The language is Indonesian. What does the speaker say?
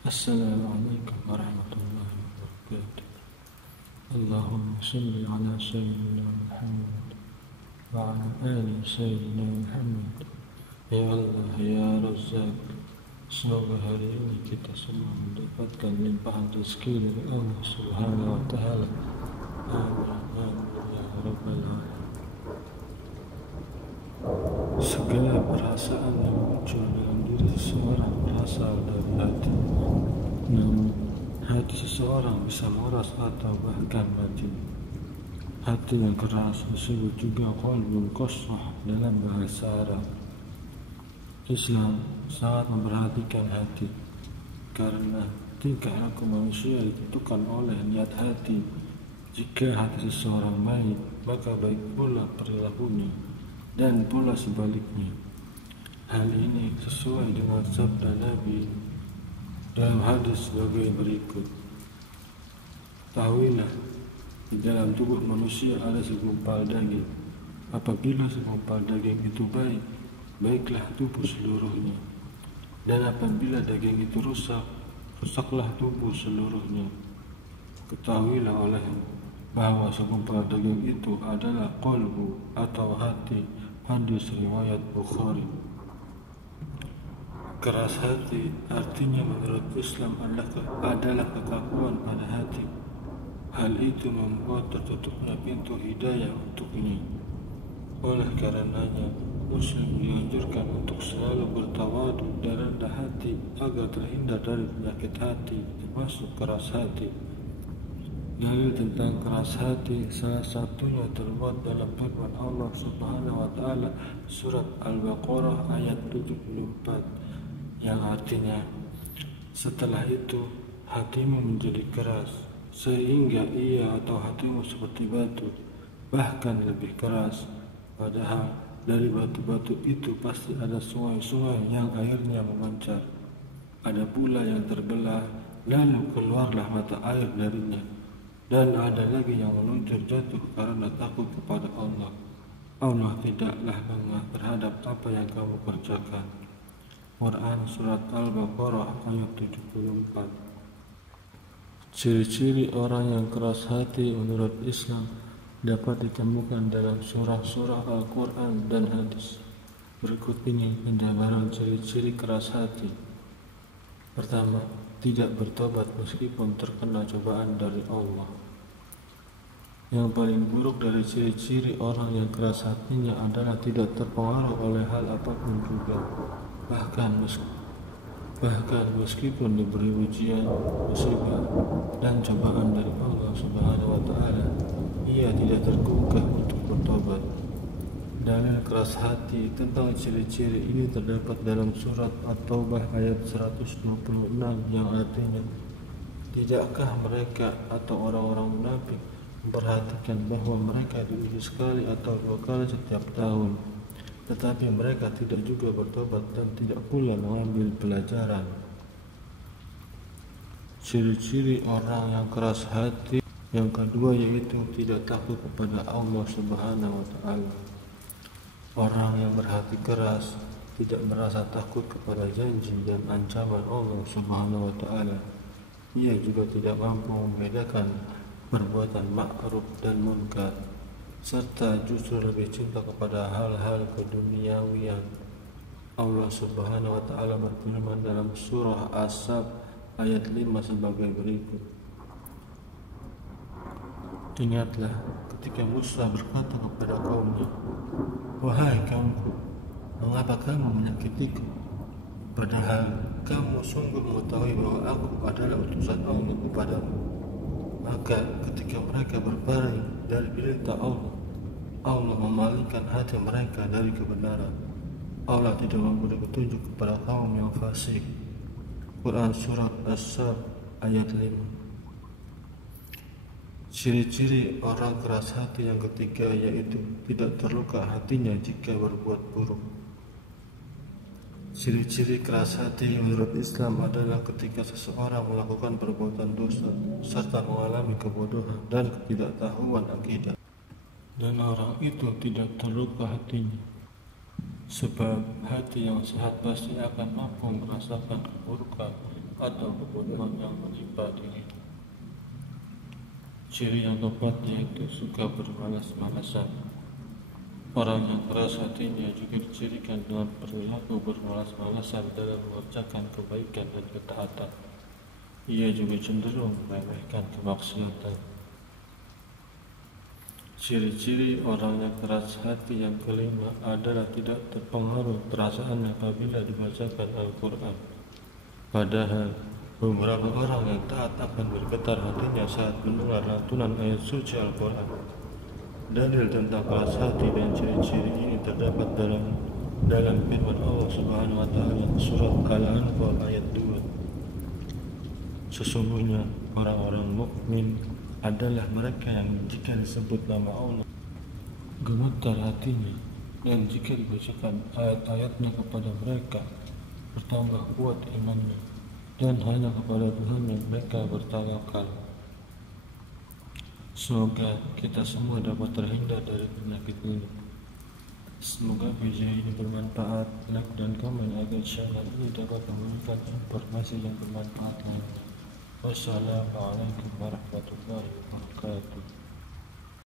Assalamualaikum warahmatullahi wabarakatuh. Allahumma salli ala sayyidina Muhammad wa ala ali sayyidina Muhammad. Ya Allah, ya Razzaq, semoga hari ini kita semua mendapatkan limpahan rezeki dari Allah Subhanahu wa Ta'ala. Amin, amin, ya Rabbal Alamin. Segala perasaan yang muncul dalam diri seseorang berasal dari hati. Namun, hati seseorang bisa meras atau bahkan mati. Hati yang keras disebut juga qalbun qasah dalam bahasa Arab. Islam sangat memperhatikan hati, karena tingkah laku manusia ditentukan oleh niat hati. Jika hati seseorang baik, maka baik pula perilakunya, dan pula sebaliknya. Hal ini sesuai dengan sabda Nabi dalam hadis sebagai berikut. Ketahuilah, di dalam tubuh manusia ada segumpal daging. Apabila segumpal daging itu baik, baiklah tubuh seluruhnya. Dan apabila daging itu rusak, rusaklah tubuh seluruhnya. Ketahuilah olehmu bahwa segumpal daging itu adalah qalbu atau hati. Hadis riwayat Bukhari. Keras hati artinya menurut Islam adalah kekakuan pada hati. Hal itu membuat tertutupnya pintu hidayah untuknya. Oleh karenanya, Muslim dianjurkan untuk selalu bertawadu dan rendah hati agar terhindar dari penyakit hati, termasuk keras hati. Dalil tentang keras hati salah satunya terbuat dalam firman Allah Subhanahu wa Ta'ala surat Al-Baqarah ayat 74, yang artinya, setelah itu hatimu menjadi keras sehingga ia atau hatimu seperti batu, bahkan lebih keras. Padahal dari batu-batu itu pasti ada sungai-sungai yang airnya memancar. Ada pula yang terbelah, lalu keluarlah mata air darinya. Dan ada lagi yang meluncur jatuh karena takut kepada Allah. Allah tidaklah lengah terhadap apa yang kamu kerjakan. Quran surat Al-Baqarah ayat 74. Ciri-ciri orang yang keras hati menurut Islam dapat ditemukan dalam surah-surah Al-Quran dan hadis. Berikut ini penjabaran ciri-ciri keras hati. Pertama, tidak bertobat meskipun terkena cobaan dari Allah. Yang paling buruk dari ciri-ciri orang yang keras hatinya adalah tidak terpengaruh oleh hal apapun juga. Bahkan meskipun diberi ujian, musibah, dan cobaan dari Allah Subhanahu wa Ta'ala, ia tidak tergugah untuk bertobat. Dalil keras hati tentang ciri-ciri ini terdapat dalam surat At-Taubah ayat 126 yang artinya, tidakkah mereka atau orang-orang munafik memperhatikan bahwa mereka diuji sekali atau dua kali setiap tahun, tetapi mereka tidak juga bertobat dan tidak pula mengambil pelajaran. Ciri-ciri orang yang keras hati yang kedua yaitu tidak takut kepada Allah Subhanahu wa Ta'ala. Orang yang berhati keras tidak merasa takut kepada janji dan ancaman Allah Subhanahu wa Ta'ala. Ia juga tidak mampu membedakan perbuatan ma'ruf dan munkar, serta justru lebih cinta kepada hal-hal keduniawian. Allah Subhanahu wa Ta'ala berfirman dalam surah As-Sab ayat 5 sebagai berikut. Ingatlah ketika Musa berkata kepada kaumnya, "Wahai kaumku, mengapa kamu menyakitiku? Padahal kamu sungguh mengetahui bahwa aku adalah utusan Allah kepadamu." Maka ketika mereka berpaling dari perintah Allah, Allah memalingkan hati mereka dari kebenaran. Allah tidak memberi petunjuk kepada kaum yang fasik. Quran surat As-Sab ayat 5. Ciri-ciri orang keras hati yang ketiga yaitu tidak terluka hatinya jika berbuat buruk. Ciri-ciri keras hati menurut Islam adalah ketika seseorang melakukan perbuatan dosa serta mengalami kebodohan dan ketidaktahuan akidah, dan orang itu tidak terluka hatinya. Sebab hati yang sehat pasti akan mampu merasakan keburukan atau kebodohan yang menimpa diri. Ciri yang keempat yaitu suka bermalas-malasan. Orang yang keras hatinya juga dicirikan dengan perilaku bermalas-malasan dalam mengerjakan kebaikan dan ketaatan. Ia juga cenderung meremehkan kemaksiatan. Ciri-ciri orang yang keras hati yang kelima adalah tidak terpengaruh perasaan apabila dibacakan Al-Quran. Padahal beberapa orang yang taat akan bergetar hatinya saat mendengar lantunan ayat suci Al-Quran. Dalil tentang keras hati dan ciri-ciri ini terdapat dalam firman Allah Subhanahu wa taala surat Al-Anfal ayat 2. Sesungguhnya orang-orang mukmin adalah mereka yang jika disebut nama Allah gemetar hatinya, dan jika dibacakan ayat-ayatnya kepada mereka bertambah kuat imannya, dan hanya kepada Tuhan yang mereka bertawakal. Semoga kita semua dapat terhindar dari penyakit ini. Semoga video ini bermanfaat. Like dan komen agar channel ini dapat memberikan informasi yang bermanfaat lainnya. Wassalamualaikum warahmatullahi wabarakatuh.